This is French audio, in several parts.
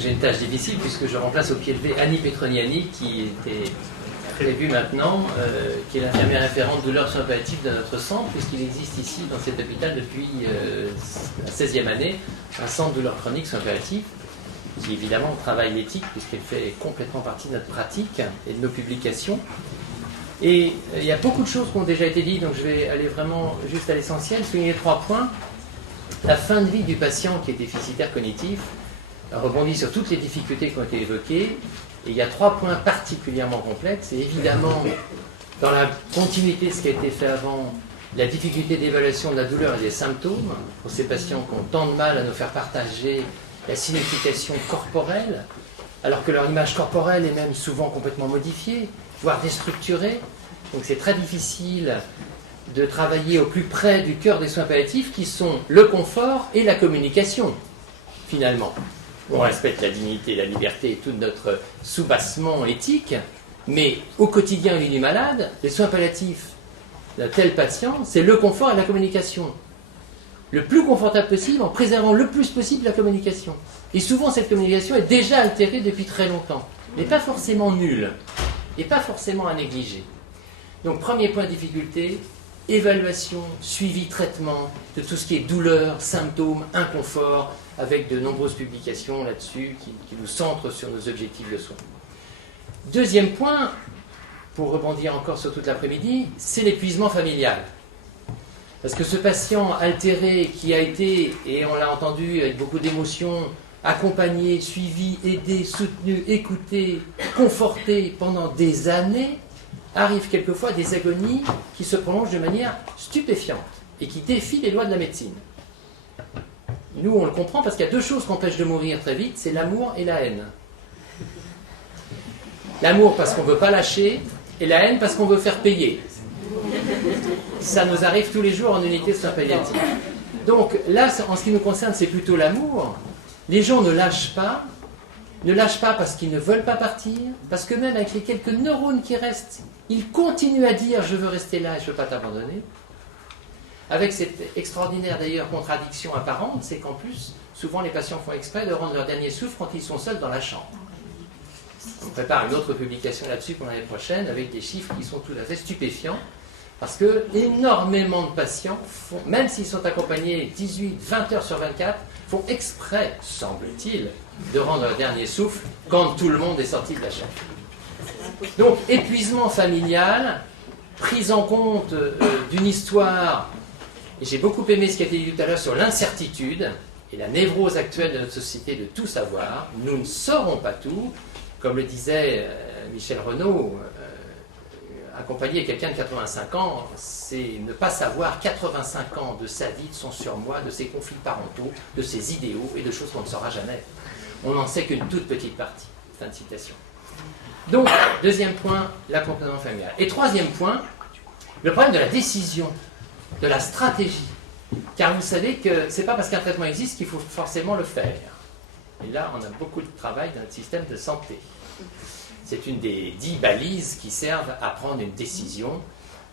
J'ai une tâche difficile puisque je remplace au pied levé Annie Petroniani qui était prévue maintenant, qui est l'infirmière référente douleurs soins palliatifs de notre centre, puisqu'il existe ici dans cet hôpital depuis la 16e année un centre de douleurs chroniques soins palliatifs qui évidemment travaille l'éthique puisqu'elle fait complètement partie de notre pratique et de nos publications. Et il y a beaucoup de choses qui ont déjà été dites, donc je vais aller vraiment juste à l'essentiel, souligner 3 points. La fin de vie du patient qui est déficitaire cognitif rebondit sur toutes les difficultés qui ont été évoquées. Et il y a 3 points particulièrement complexes. Et évidemment, dans la continuité de ce qui a été fait avant, la difficulté d'évaluation de la douleur et des symptômes pour ces patients qui ont tant de mal à nous faire partager la signification corporelle, alors que leur image corporelle est même souvent complètement modifiée, voire déstructurée. Donc c'est très difficile de travailler au plus près du cœur des soins palliatifs qui sont le confort et la communication, finalement. On respecte la dignité, la liberté et tout notre soubassement éthique, mais au quotidien du malade, les soins palliatifs d'un tel patient, c'est le confort et la communication. Le plus confortable possible en préservant le plus possible la communication. Et souvent, cette communication est déjà altérée depuis très longtemps, mais pas forcément nulle, et pas forcément à négliger. Donc, premier point de difficulté, évaluation, suivi, traitement de tout ce qui est douleur, symptômes, inconfort, avec de nombreuses publications là-dessus qui nous centrent sur nos objectifs de soins. Deuxième point, pour rebondir encore sur toute l'après-midi, c'est l'épuisement familial. Parce que ce patient altéré qui a été, et on l'a entendu avec beaucoup d'émotion, accompagné, suivi, aidé, soutenu, écouté, conforté pendant des années, arrive quelquefois à des agonies qui se prolongent de manière stupéfiante et qui défient les lois de la médecine. Nous, on le comprend parce qu'il y a 2 choses qui empêchent de mourir très vite, c'est l'amour et la haine. L'amour parce qu'on ne veut pas lâcher, et la haine parce qu'on veut faire payer. Ça nous arrive tous les jours en unité de soins palliatifs. Donc là, en ce qui nous concerne, c'est plutôt l'amour. Les gens ne lâchent pas parce qu'ils ne veulent pas partir, parce que même avec les quelques neurones qui restent, ils continuent à dire « je veux rester là et je ne veux pas t'abandonner ». Avec cette extraordinaire d'ailleurs contradiction apparente, c'est qu'en plus, souvent les patients font exprès de rendre leur dernier souffle quand ils sont seuls dans la chambre. On prépare une autre publication là-dessus pour l'année prochaine avec des chiffres qui sont tout à fait stupéfiants, parce que énormément de patients, même s'ils sont accompagnés 18, 20 heures sur 24, font exprès, semble-t-il, de rendre leur dernier souffle quand tout le monde est sorti de la chambre. Donc, épuisement familial, prise en compte d'une histoire. Et j'ai beaucoup aimé ce qui a été dit tout à l'heure sur l'incertitude et la névrose actuelle de notre société de tout savoir. Nous ne saurons pas tout. Comme le disait Michel Renaud, accompagner quelqu'un de 85 ans, c'est ne pas savoir 85 ans de sa vie, de son surmoi, de ses conflits parentaux, de ses idéaux et de choses qu'on ne saura jamais. On n'en sait qu'une toute petite partie. Fin de citation. Donc, deuxième point, l'accompagnement familial. Et troisième point, le problème de la décision, de la stratégie. Car vous savez que ce n'est pas parce qu'un traitement existe qu'il faut forcément le faire. Et là, on a beaucoup de travail dans notre système de santé. C'est une des 10 balises qui servent à prendre une décision.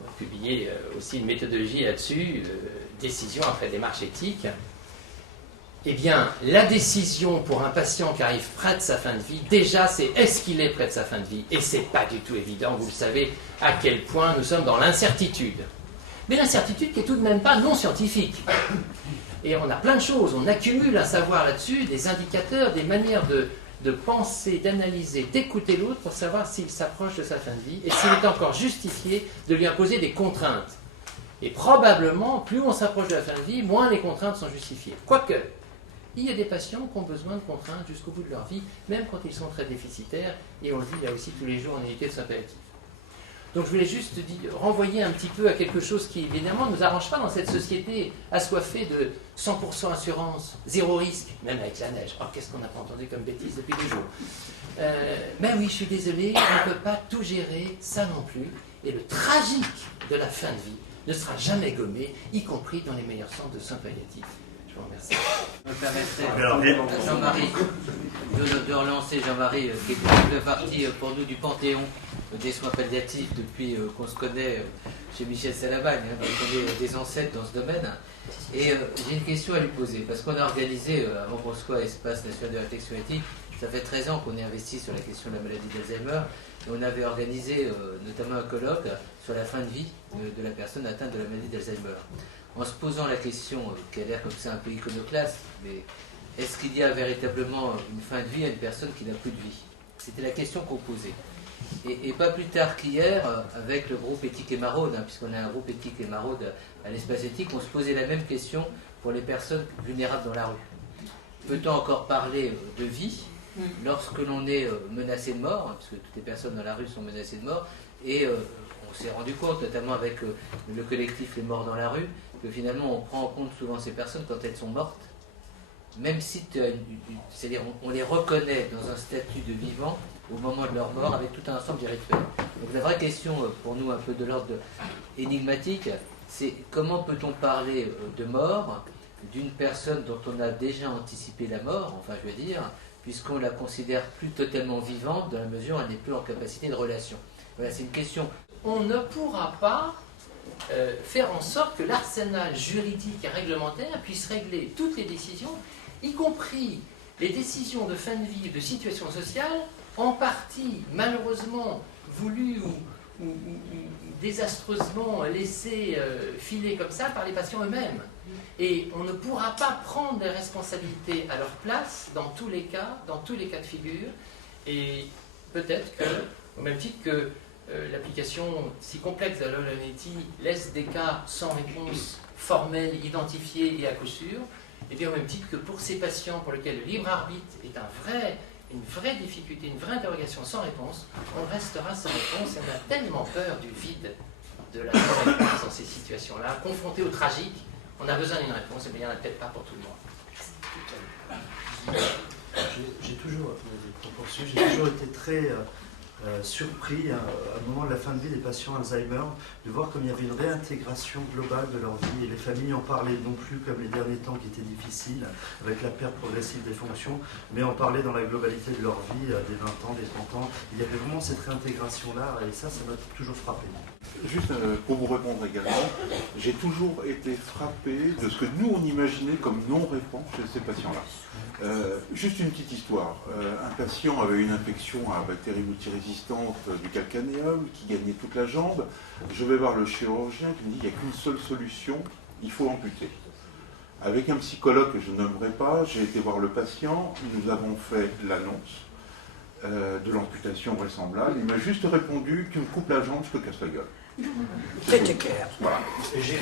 On a publié aussi une méthodologie là-dessus, décision après démarche éthique. Eh bien, la décision pour un patient qui arrive près de sa fin de vie, déjà, c'est est-ce qu'il est près de sa fin de vie? Et ce n'est pas du tout évident, vous le savez, à quel point nous sommes dans l'incertitude. Mais l'incertitude qui n'est tout de même pas non scientifique. Et on a plein de choses, on accumule un savoir là-dessus, des indicateurs, des manières de penser, d'analyser, d'écouter l'autre pour savoir s'il s'approche de sa fin de vie et s'il est encore justifié de lui imposer des contraintes. Et probablement, plus on s'approche de la fin de vie, moins les contraintes sont justifiées. Quoique, il y a des patients qui ont besoin de contraintes jusqu'au bout de leur vie, même quand ils sont très déficitaires, et on le vit là aussi tous les jours en unité de soins palliatifs. Donc je voulais juste renvoyer un petit peu à quelque chose qui, évidemment, ne nous arrange pas dans cette société assoiffée de 100% assurance, zéro risque, même avec la neige. Oh, qu'est-ce qu'on n'a pas entendu comme bêtise depuis 2 jours. Mais oui, je suis désolé, on ne peut pas tout gérer, ça non plus. Et le tragique de la fin de vie ne sera jamais gommé, y compris dans les meilleurs centres de soins palliatifs. Je vous remercie. Je me permettrai, Jean-Marie, de relancer Jean-Marie, qui fait partie pour nous du panthéon des soins palliatifs depuis qu'on se connaît chez Michel Salabagne, on est des ancêtres dans ce domaine. Et j'ai une question à lui poser, parce qu'on a organisé, avant qu'on soit Espace National de Réflexion Éthique, Ça fait 13 ans qu'on est investi sur la question de la maladie d'Alzheimer et on avait organisé notamment un colloque sur la fin de vie de la personne atteinte de la maladie d'Alzheimer. En se posant la question, qui a l'air comme ça un peu iconoclaste, mais est-ce qu'il y a véritablement une fin de vie à une personne qui n'a plus de vie? C'était la question qu'on posait. Et pas plus tard qu'hier, avec le groupe Éthique et Maraude, puisqu'on a un groupe Éthique et Maraude à l'espace éthique, on se posait la même question pour les personnes vulnérables dans la rue. Peut-on encore parler de vie lorsque l'on est menacé de mort, parce que toutes les personnes dans la rue sont menacées de mort, et on s'est rendu compte, notamment avec le collectif Les Morts dans la rue, que finalement on prend en compte souvent ces personnes quand elles sont mortes, même si c'est-à-dire on les reconnaît dans un statut de vivant au moment de leur mort avec tout un ensemble de rituels. Donc la vraie question pour nous un peu de l'ordre énigmatique, c'est comment peut-on parler de mort d'une personne dont on a déjà anticipé la mort, enfin je veux dire, puisqu'on ne la considère plus totalement vivante dans la mesure où elle n'est plus en capacité de relation. Voilà, c'est une question. On ne pourra pas faire en sorte que l'arsenal juridique et réglementaire puisse régler toutes les décisions, y compris les décisions de fin de vie, de situation sociale, en partie malheureusement voulues ou désastreusement laissées filer comme ça par les patients eux-mêmes. Et on ne pourra pas prendre des responsabilités à leur place dans tous les cas de figure. Et peut-être que, au même titre que l'application si complexe de la Law Amity laisse des cas sans réponse formelle, identifiée et à coup sûr, et bien au même titre que pour ces patients pour lesquels le libre arbitre est une vraie difficulté, une vraie interrogation sans réponse, on restera sans réponse et on a tellement peur du vide de la non-réponse dans ces situations-là. Confronté au tragique, on a besoin d'une réponse, et bien il n'y en a peut-être pas pour tout le monde. J'ai toujours été très surpris à un moment de la fin de vie des patients Alzheimer de voir comme il y avait une réintégration globale de leur vie et les familles en parlaient non plus comme les derniers temps qui étaient difficiles avec la perte progressive des fonctions, mais en parlaient dans la globalité de leur vie, des 20 ans, des 30 ans. Il y avait vraiment cette réintégration-là et ça m'a toujours frappé. Juste pour vous répondre également, j'ai toujours été frappé de ce que nous on imaginait comme non-réponse chez ces patients-là. Juste une petite histoire. Un patient avait une infection à bactéries multirésistante du calcanéum qui gagnait toute la jambe. Je vais voir le chirurgien qui me dit qu'il n'y a qu'une seule solution, il faut amputer. Avec un psychologue que je nommerai pas, j'ai été voir le patient, nous avons fait l'annonce de l'amputation vraisemblable. Il m'a juste répondu, tu me coupes la jambe, je te casse la gueule. C'était clair. Voilà. Et j'ai